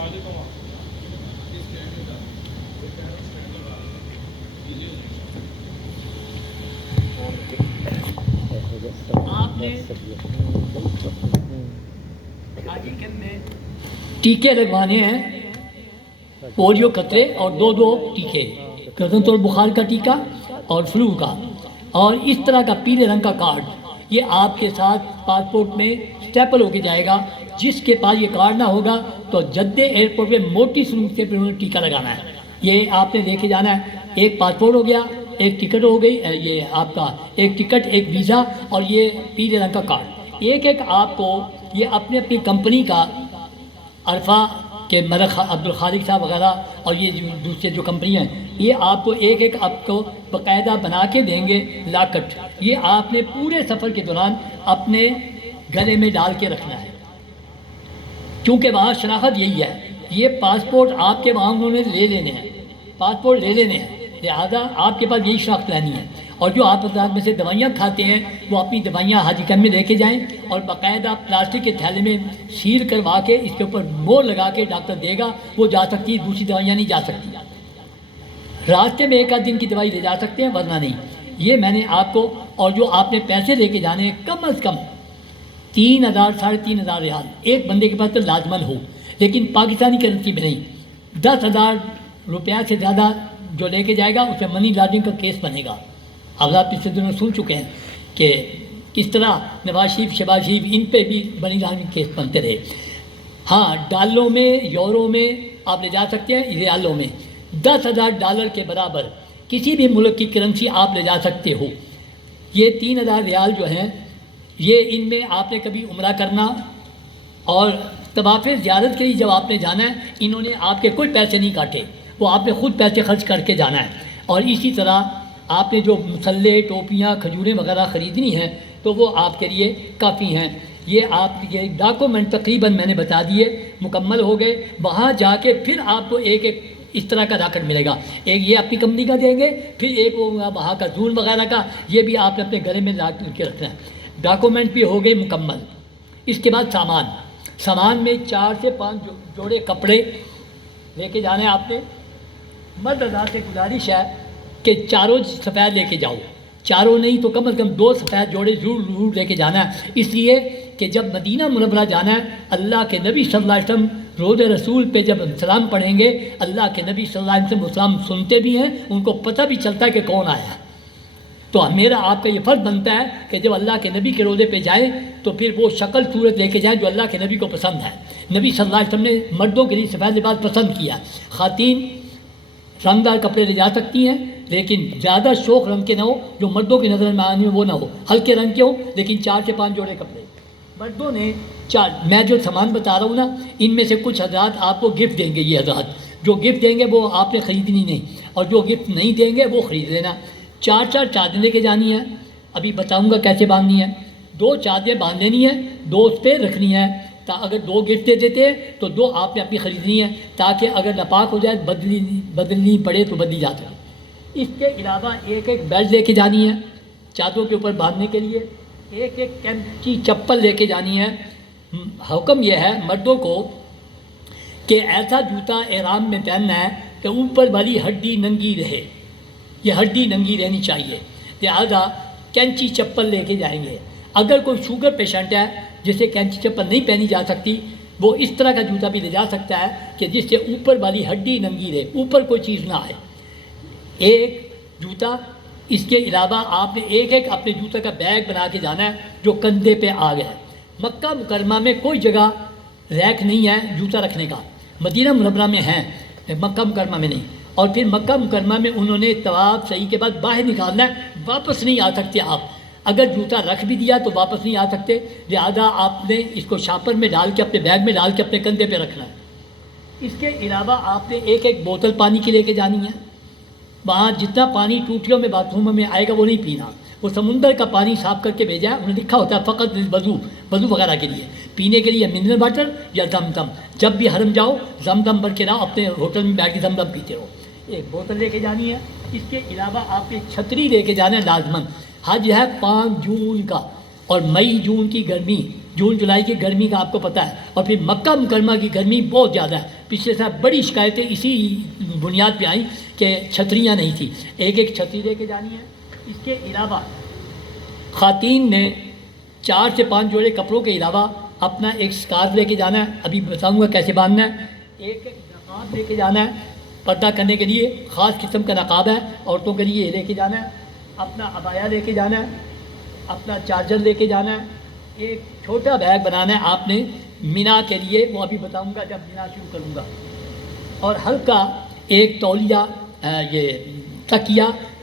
آپ نے حاجی کیمپ میں ٹیکے لگوانے ہیں، پولیو قطرے اور 2 ٹیکے، گردن توڑ بخار کا ٹیکہ اور فلو کا، اور اس طرح کا پیلے رنگ کا کارڈ یہ آپ کے ساتھ پاسپورٹ میں اسٹیپل ہو کے جائے گا۔ جس کے پاس یہ کارڈ نہ ہوگا تو جدے ایئرپورٹ پہ موٹی سلوک سے پھر انہوں نے ٹیکہ لگانا ہے، یہ آپ نے لے کے جانا ہے۔ ایک پاسپورٹ ہو گیا، ایک ٹکٹ ہو گئی، یہ آپ کا ایک ٹکٹ، ایک ویزا، اور یہ پیلے رنگ کا کارڈ، ایک آپ کو یہ اپنی کمپنی کا عرفہ کے ملک عبدالخالق صاحب وغیرہ اور یہ دوسرے جو کمپنی ہیں یہ آپ کو ایک آپ کو باقاعدہ بنا کے دیں گے لاکٹ، یہ آپ نے پورے سفر کے دوران اپنے گلے میں ڈال کے رکھنا ہے، کیونکہ وہاں شناخت یہی ہے، یہ پاسپورٹ آپ کے وہاں انہوں نے لے لینے ہیں، پاسپورٹ لے لینے ہیں، لہذا آپ کے پاس یہی شناخت لینی ہے۔ اور جو آپ میں سے دوائیاں کھاتے ہیں وہ اپنی دوائیاں حاجی کیمپ میں لے کے جائیں، اور باقاعدہ پلاسٹک کے تھیلے میں سیل کروا کے اس کے اوپر مور لگا کے ڈاکٹر دے گا، وہ جا سکتی، دوسری دوائیاں نہیں جا سکتی۔ راستے میں 1 آدھ دن کی دوائی لے جا سکتے ہیں ورنہ نہیں۔ یہ میں نے آپ کو، اور جو آپ نے پیسے لے کے جانے ہیں کم از کم 3,000 3,500 ریال ایک بندے کے پاس تو لازمن ہو، لیکن پاکستانی کرنسی میں نہیں۔ 10,000 روپیہ سے زیادہ جو لے کے جائے گا اسے منی لانڈرنگ کا کیس بنے گا۔ اب آپ پچھلے دنوں سن چکے ہیں کہ کس طرح نواز شریف شہباز شریف ان پہ بھی منی لانڈرنگ کیس بنتے رہے۔ ہاں ڈالروں میں، یورو میں آپ لے جا سکتے ہیں، ریالوں میں 10,000 ڈالر کے برابر کسی بھی ملک کی کرنسی آپ لے جا سکتے ہو۔ یہ 3,000 ریال جو ہیں یہ ان میں آپ نے کبھی عمرہ کرنا اور طواف زیارت کے لیے جب آپ نے جانا ہے انہوں نے آپ کے کوئی پیسے نہیں کاٹے، وہ آپ نے خود پیسے خرچ کر کے جانا ہے۔ اور اسی طرح آپ نے جو مسلے، ٹوپیاں، کھجوریں وغیرہ خریدنی ہیں تو وہ آپ کے لیے کافی ہیں۔ یہ آپ کے ڈاکومنٹ تقریباً میں نے بتا دیے مکمل ہو گئے۔ وہاں جا کے پھر آپ کو ایک اس طرح کا ڈاکٹ ملے گا، ایک یہ اپنی کمپنی کا دیں گے، پھر ایک وہ وہاں کا زون وغیرہ کا، یہ بھی آپ نے اپنے گھر میں لا کے رکھنا ہے۔ ڈاکومنٹ بھی ہو گئے مکمل۔ اس کے بعد سامان میں 4 سے 5 جوڑے کپڑے لے کے جانے آپ نے، مرد حضرات سے گزارش ہے کہ چاروں سفید لے کے جاؤ، چاروں نہیں تو کم از کم 2 سفید جوڑے ضرور لے کے جانا ہے، اس لیے کہ جب مدینہ منورہ جانا ہے اللہ کے نبی صلی اللہ علیہ وسلم روض رسول پہ جب سلام پڑھیں گے، اللہ کے نبی صلی اللہ علیہ وسلم سلام سنتے بھی ہیں، ان کو پتہ بھی چلتا ہے کہ کون آیا ہے۔ تو میرا آپ کا یہ فرض بنتا ہے کہ جب اللہ کے نبی کے روضے پہ جائیں تو پھر وہ شکل صورت لے کے جائیں جو اللہ کے نبی کو پسند ہے۔ نبی صلی اللہ علیہ وسلم نے مردوں کے لیے سفید لباس پسند کیا، خواتین رنگدار کپڑے لے جا سکتی ہیں لیکن زیادہ شوق رنگ کے نہ ہو، جو مردوں کی نظر میں آنے وہ نہ ہو، ہلکے رنگ کے ہو لیکن 4 سے 5 جوڑے کپڑے۔ مردوں نے میں جو سامان بتا رہا ہوں نا، ان میں سے کچھ حضرات آپ کو گفٹ دیں گے، یہ حضرات جو گفٹ دیں گے وہ آپ نے خریدنی نہیں، اور جو گفٹ نہیں دیں گے وہ خرید لینا۔ 4 چادریں لے کے جانی ہیں، ابھی بتاؤں گا کیسے باندھنی ہے۔ 2 چادریں باندھ لینی ہیں، 2 اس پہ رکھنی ہے، اگر 2 گفٹ دے دیتے ہیں تو 2 آپ نے اپنی خریدنی ہے تاکہ اگر ناپاک ہو جائے بدلنی پڑے تو بدلی جا سکے۔ اس کے علاوہ ایک بیلٹ لے کے جانی ہے چادروں کے اوپر باندھنے کے لیے، ایک کینچی چپل لے کے جانی ہے۔ حکم یہ ہے مردوں کو کہ ایسا جوتا احرام میں پہننا ہے کہ اوپر والی ہڈی ننگی رہے، یہ ہڈی ننگی رہنی چاہیے، لہذا کینچی چپل لے کے جائیں گے۔ اگر کوئی شوگر پیشنٹ ہے جسے کینچی چپل نہیں پہنی جا سکتی، وہ اس طرح کا جوتا بھی لے جا سکتا ہے کہ جس سے اوپر والی ہڈی ننگی رہے، اوپر کوئی چیز نہ آئے۔ ایک جوتا، اس کے علاوہ آپ نے ایک اپنے جوتے کا بیگ بنا کے جانا ہے جو کندھے پہ آ گیا ہے۔ مکہ مکرمہ میں کوئی جگہ ریک نہیں ہے جوتا رکھنے کا، مدینہ منورہ میں ہیں، مکہ مکرمہ میں نہیں۔ اور پھر مکہ مکرمہ میں انہوں نے طواف صحیح کے بعد باہر نکالنا ہے، واپس نہیں آ سکتے آپ، اگر جوتا رکھ بھی دیا تو واپس نہیں آ سکتے، لہذا آپ نے اس کو شاپر میں ڈال کے اپنے بیگ میں ڈال کے اپنے کندھے پہ رکھنا ہے۔ اس کے علاوہ آپ نے ایک بوتل پانی کی لے کے جانی ہے، وہاں جتنا پانی ٹوٹیوں میں باتھ روم میں آئے گا وہ نہیں پینا، وہ سمندر کا پانی صاف کر کے بھیجا ہے، انہیں لکھا ہوتا ہے فقط وضو وغیرہ کے لیے، پینے کے لیے منرل واٹر یا زمزم، جب بھی حرم جاؤ زمزم بھر کے رہو، اپنے ہوٹل میں بیٹھ کے زمزم پیتے رہو۔ ایک بوتل لے کے جانی ہے۔ اس کے علاوہ آپ نے چھتری لے کے جانا ہے لازمن۔ حج ہے 5 جون کا، اور مئی جون کی گرمی، جون جولائی کی گرمی کا آپ کو پتہ ہے، اور پھر مکہ مکرمہ کی گرمی بہت زیادہ ہے۔ پچھلے سال بڑی شکایتیں اسی بنیاد پہ آئیں کہ چھتریاں نہیں تھیں، ایک چھتری لے کے جانی ہے۔ اس کے علاوہ خواتین نے 4 سے 5 جوڑے کپڑوں کے علاوہ اپنا ایک سکارف لے کے جانا ہے، ابھی بتاؤں گا کیسے باندھنا ہے۔ ایک نقاب لے کے جانا ہے، پردہ کرنے کے لیے خاص قسم کا نقاب ہے، عورتوں کے لیے یہ لے کے جانا ہے۔ اپنا عبایا لے کے جانا ہے، اپنا چارجر لے کے جانا ہے۔ ایک چھوٹا بیگ بنانا ہے آپ نے مینا کے لیے، وہ ابھی بتاؤں گا جب مینا شروع کروں گا۔ اور ہلکا ایک تولیہ، یہ تکیہ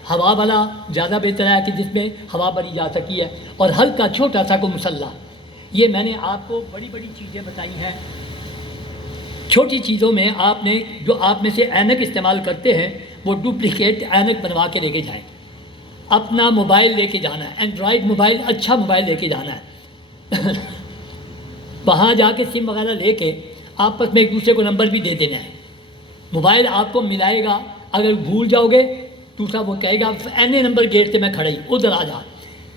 ہوا والا زیادہ بہتر ہے کہ جس میں ہوا بھری جا سکی ہے، اور ہلکا چھوٹا سا کو مسلح۔ یہ میں نے آپ کو بڑی بڑی چیزیں بتائی ہیں۔ چھوٹی چیزوں میں آپ نے جو آپ میں سے اینک استعمال کرتے ہیں وہ ڈپلیکیٹ اینک بنوا کے لے کے جائیں۔ اپنا موبائل لے کے جانا ہے، اینڈرائڈ موبائل، اچھا موبائل لے کے جانا ہے۔ وہاں جا کے سم وغیرہ لے کے آپس میں ایک دوسرے کو نمبر بھی دے دینا ہے۔ موبائل آپ کو ملائے گا، اگر بھول جاؤ گے دوسرا وہ کہے گا اینے نمبر گیٹ سے میں کھڑا ہی ادھر آ جا،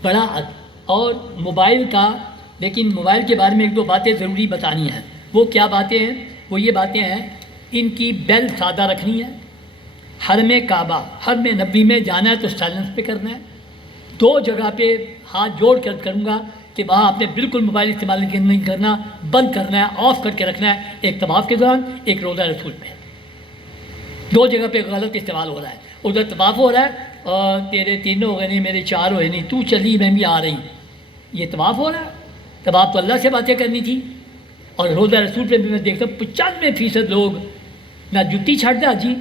بڑا۔ اور موبائل کا، لیکن موبائل کے بارے میں 1-2 باتیں ضروری بتانی ہیں۔ وہ کیا باتیں ہیں؟ وہ یہ باتیں ہیں، ان کی بیل سادہ رکھنی ہے۔ حرم کعبہ، حرم نبی میں جانا ہے تو سائلنس پہ کرنا ہے۔ 2 جگہ پہ ہاتھ جوڑ کر کروں گا کہ وہاں آپ نے بالکل موبائل استعمال نہیں کرنا، بند کرنا ہے، آف کر کے رکھنا ہے، ایک طواف کے دوران، ایک روضہ رسول پہ۔ 2 جگہ پہ غلط استعمال ہو رہا ہے، ادھر طواف ہو رہا ہے اور تیرے 3 ہو گئے نہیں، میرے 4 ہوئے نہیں، تو چلی میں بھی آ رہی، یہ طواف ہو رہا ہے۔ طواف تو اللہ سے باتیں کرنی تھی۔ اور روضہ رسول پہ بھی میں دیکھتا ہوں 95% لوگ نہ جتی چھاڑتے حاجی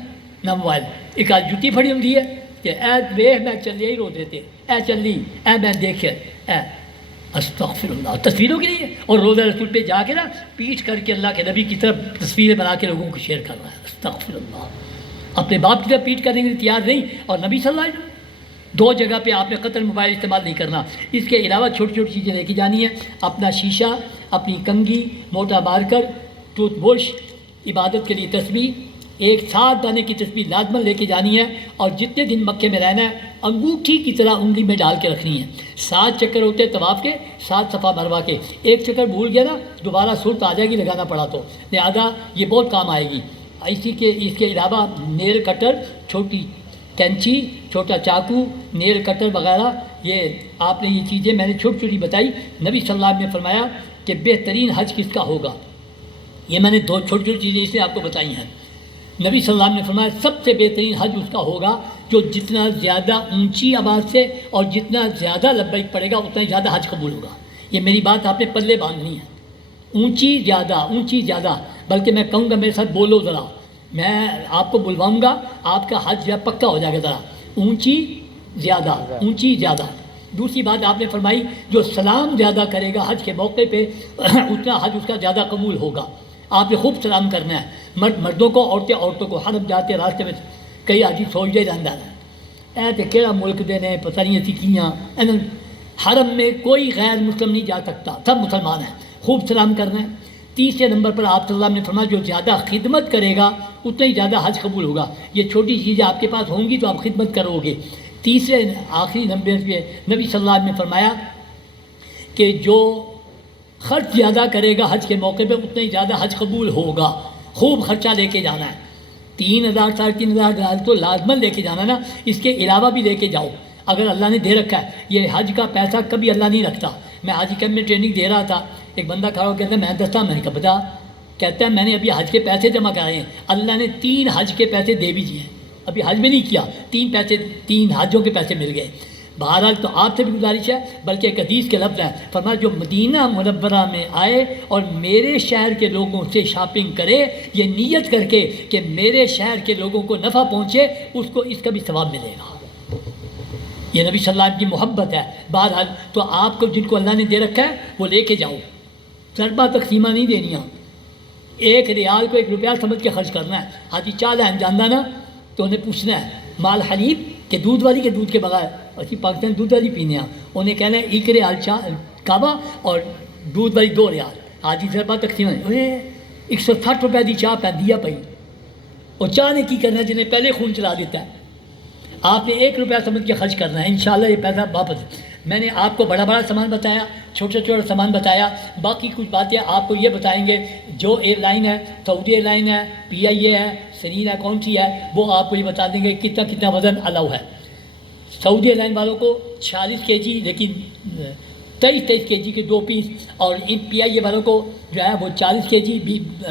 نہ موبائل، ایک آدھ جتی پھڑی ہوتی ہے کہ اے دیکھ میں چل یہی رو دیتے، اے چلی، اے میں دیکھ، اے استغفر اللہ، تصویروں کے لیے۔ اور روضہ رسول پہ جا کے نا پیٹ کر کے اللہ کے نبی کی طرف تصویریں بنا کے لوگوں کو شیئر کر رہا ہے، استغفر اللہ۔ اپنے باپ کی طرف پیٹ کرنے کے لیے تیار نہیں، اور نبی صلی اللہ علیہ وسلم 2 جگہ پہ آپ نے قطر موبائل استعمال نہیں کرنا۔ اس کے علاوہ چھوٹی چھوٹی چیزیں لے کے جانی ہے، اپنا شیشہ، اپنی کنگھی، موٹا مارکر، ٹوتھ برش، عبادت کے لیے تسبیح، ایک 7 دانے کی تسبیح لازمن لے کے جانی ہے، اور جتنے دن مکے میں رہنا ہے انگوٹھی کی طرح انگلی میں ڈال کے رکھنی ہے۔ 7 چکر ہوتے ہیں طواف کے، 7 صفا مروا کے، ایک چکر بھول گیا نا دوبارہ صورت آ جائے گی لگانا پڑا تو، لہٰذا یہ بہت کام آئے گی۔ اس کے علاوہ نیل کٹر، چھوٹی کینچی، چھوٹا چاقو، نیل کٹر وغیرہ، یہ آپ نے یہ چیزیں میں نے چھوٹی چھوٹی بتائی۔ نبی صلی اللہ علیہ وسلم نے فرمایا کہ بہترین حج کس کا ہوگا، یہ میں نے دو چھوٹی چھوٹی چیزیں اس نے آپ کو بتائی ہیں۔ نبی صلی اللہ علیہ وسلم نے فرمایا سب سے بہترین حج اس کا ہوگا جو جتنا زیادہ اونچی آواز سے اور جتنا زیادہ لبیک پڑے گا اتنا ہی زیادہ حج قبول ہوگا۔ یہ میری بات آپ نے پلے باندھنی ہے، اونچی زیادہ، بلکہ میں کہوں گا میرے ساتھ بولو ذرا، میں آپ کو بلواؤں گا، آپ کا حج جو ہے پکا ہو جائے گا، ذرا اونچی زیادہ۔ دوسری بات آپ نے فرمائی جو سلام زیادہ کرے گا حج کے موقع پہ اتنا حج اس کا زیادہ قبول ہوگا۔ آپ نے خوب سلام کرنا ہے، مردوں کو، عورتوں کو۔ حرم جاتے راستے میں کئی حاجی سوچتے رہتا ہے اے تے کہڑا ملک دے نے، پتہ نہیں اسی کیاں۔ حرم میں کوئی غیر مسلم نہیں جا سکتا، سب مسلمان ہیں، خوب سلام کرنا ہے۔ تیسرے نمبر پر آپ صلی اللہ علیہ وسلم نے فرمایا جو زیادہ خدمت کرے گا اتنا ہی زیادہ حج قبول ہوگا۔ یہ چھوٹی چیزیں آپ کے پاس ہوں گی تو آپ خدمت کرو گے۔ تیسرے آخری نمبر پہ نبی صلی اللہ علیہ وسلم نے فرمایا کہ جو خرچ زیادہ کرے گا حج کے موقع پہ اتنا ہی زیادہ حج قبول ہوگا۔ خوب خرچہ لے کے جانا ہے، 3,000 3,500 تو لازمن لے کے جانا نا، اس کے علاوہ بھی لے کے جاؤ اگر اللہ نے دے رکھا ہے۔ یہ حج کا پیسہ کبھی اللہ نہیں رکھتا۔ میں حج کیمپ میں ٹریننگ دے رہا تھا، ایک بندہ کھڑا ہو کہتا ہے میں دستا، میں نے کہا بتا، کہتا ہے میں نے ابھی حج کے پیسے جمع کرائے ہیں، اللہ نے 3 حج کے پیسے دے بھی دیے ہیں، ابھی حج میں نہیں کیا، 3 حجوں کے پیسے مل گئے۔ بہرحال تو آپ سے بھی گزارش ہے، بلکہ ایک حدیث کے لفظ ہے، فرمایا جو مدینہ منورہ میں آئے اور میرے شہر کے لوگوں سے شاپنگ کرے، یہ نیت کر کے کہ میرے شہر کے لوگوں کو نفع پہنچے، اس کو اس کا بھی ثواب ملے گا۔ یہ نبی صلی اللہ علیہ وسلم کی محبت ہے۔ بہرحال تو آپ کو جن کو اللہ نے دے رکھا ہے وہ لے کے جاؤ، ضربہ تقسیمہ نہیں دینیاں، 1 ریال کو 1 روپیہ سمجھ کے خرچ کرنا ہے۔ حاجی چاہ لین جانا نا تو انہیں پوچھنا ہے مال حلیب کہ دودھ والی کے دودھ کے بغیر، اسی پاکستان دودھ والی پینے ہیں، انہیں کہنا ہے 1 ریال چاہ کعبہ اور دودھ والی 2 ریال۔ حاجی ضربہ تقسیمہ 160 روپے کی چاہ پہ دیا پئی، اور چاہ نے کی کرنا ہے جنہیں پہلے خون چلا دیتا ہے۔ آپ نے 1 روپیہ سمجھ کے خرچ کرنا ہے، انشاءاللہ یہ پیسہ واپس۔ میں نے آپ کو بڑا بڑا سامان بتایا، چھوٹا چھوٹا سامان بتایا، باقی کچھ باتیں آپ کو یہ بتائیں گے۔ جو ایئر لائن ہے، سعودی ایئر لائن ہے، PIA ہے، سنین ہے، کون سی ہے، وہ آپ کو یہ بتا دیں گے کتنا وزن الاؤ ہے۔ سعودی ایئر لائن والوں کو 46 kg لیکن 23 kg کے 2 پیس، اور ان PIA والوں کو جو ہے وہ 40 kg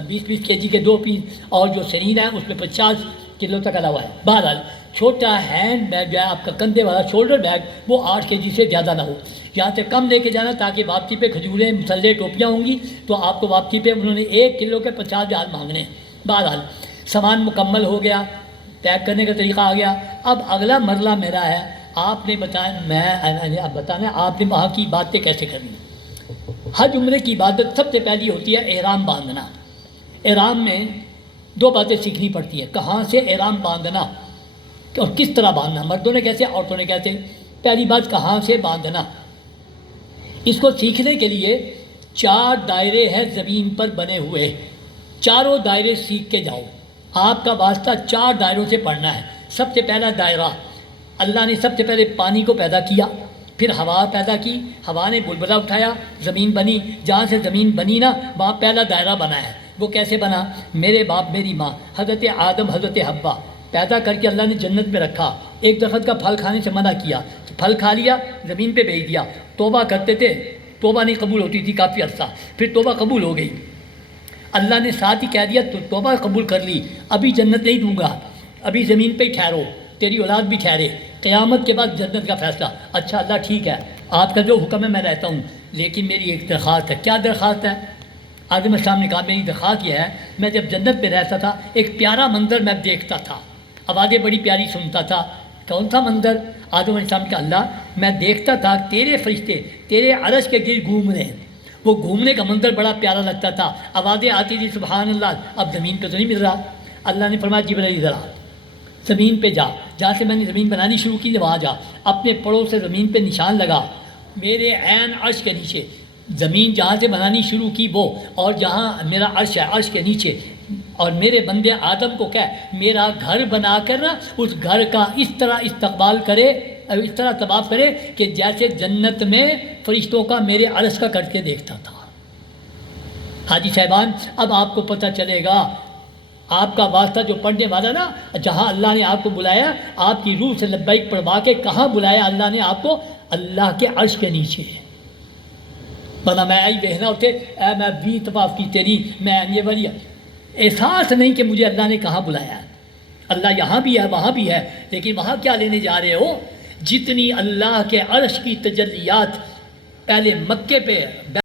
20 kg کے 2 پیس، اور جو سنین ہے اس میں 50 کلو تک الاؤ ہے۔ بہرحال چھوٹا ہینڈ بیگ جو ہے آپ کا کندھے والا شولڈر بیگ وہ 8 kg سے زیادہ نہ ہو، یہاں سے کم لے کے جانا تاکہ واپسی پہ کھجوریں، مسلے، ٹوپیاں ہوں گی تو آپ کو واپسی پہ انہوں نے 1 کلو کے 50,000 مانگنے ہیں۔ بہرحال سامان مکمل ہو گیا، پیک کرنے کا طریقہ آ گیا۔ اب اگلا مرحلہ میرا ہے، آپ نے بتانا آپ نے وہاں کی باتیں کیسے کرنی۔ حج عمرے کی عبادت سب سے پہلی ہوتی ہے احرام باندھنا۔ احرام میں 2 باتیں سیکھنی پڑتی ہیں، کہاں سے احرام باندھنا اور کس طرح باندھنا، مردوں نے کیسے، عورتوں نے کیسے۔ پہلی بات کہاں سے باندھنا، اس کو سیکھنے کے لیے 4 دائرے ہیں زمین پر بنے ہوئے، چاروں دائرے سیکھ کے جاؤ۔ آپ کا واسطہ 4 دائروں سے پڑھنا ہے۔ سب سے پہلا دائرہ، اللہ نے سب سے پہلے پانی کو پیدا کیا، پھر ہوا پیدا کی، ہوا نے بلبلہ اٹھایا، زمین بنی، جہاں سے زمین بنی نا وہاں پہلا دائرہ بنا ہے۔ وہ کیسے بنا، میرے باپ میری ماں حضرت آدم حضرت حوا پیدا کر کے اللہ نے جنت میں رکھا، ایک درخت کا پھل کھانے سے منع کیا، پھل کھا لیا، زمین پہ بھیج دیا، توبہ کرتے تھے، توبہ نہیں قبول ہوتی تھی کافی عرصہ، پھر توبہ قبول ہو گئی، اللہ نے ساتھ ہی کہہ دیا تو توبہ قبول کر لی، ابھی جنت نہیں دوں گا، ابھی زمین پہ ہی ٹھہرو، تیری اولاد بھی ٹھہرے، قیامت کے بعد جنت کا فیصلہ۔ اچھا اللہ ٹھیک ہے، آپ کا جو حکم ہے میں رہتا ہوں، لیکن میری ایک درخواست ہے۔ کیا درخواست ہے؟ آدم السلام نے کہا میری درخواست یہ ہے، میں جب جنت میں رہتا تھا ایک پیارا منظر میں دیکھتا تھا، آوازیں بڑی پیاری سنتا تھا۔ کون سا منظر؟ آدم علیہ السلام کا اللہ میں دیکھتا تھا تیرے فرشتے تیرے عرش کے گرد گھوم رہے ہیں، وہ گھومنے کا منظر بڑا پیارا لگتا تھا، آوازیں آتی تھی سبحان اللہ، اب زمین پہ تو نہیں مل رہا۔ اللہ نے فرمایا جبرائیل ذرا زمین پہ جا، جہاں سے میں نے زمین بنانی شروع کی وہاں جا، اپنے پڑوں سے زمین پہ نشان لگا، میرے عین عرش کے نیچے، زمین جہاں سے بنانی شروع کی وہ، اور جہاں میرا عرش ہے عرش کے نیچے، اور میرے بندے آدم کو کہہ میرا گھر بنا کر نا اس گھر کا اس طرح استقبال کرے، اس طرح طواف کرے کہ جیسے جنت میں فرشتوں کا میرے عرش کا کر کے دیکھتا تھا۔ حاجی صاحبان اب آپ کو پتہ چلے گا آپ کا واسطہ جو پڑھنے والا نا، جہاں اللہ نے آپ کو بلایا، آپ کی روح سے لبیک پڑھوا کے کہاں بلایا اللہ نے آپ کو؟ اللہ کے عرش کے نیچے۔ ورنہ میں آئی بہنا اٹھے اے میں 20 طواف کی تیری، میں یہ والی احساس نہیں کہ مجھے اللہ نے کہاں بلایا۔ اللہ یہاں بھی ہے وہاں بھی ہے، لیکن وہاں کیا لینے جا رہے ہو؟ جتنی اللہ کے عرش کی تجلیات پہلے مکے پہ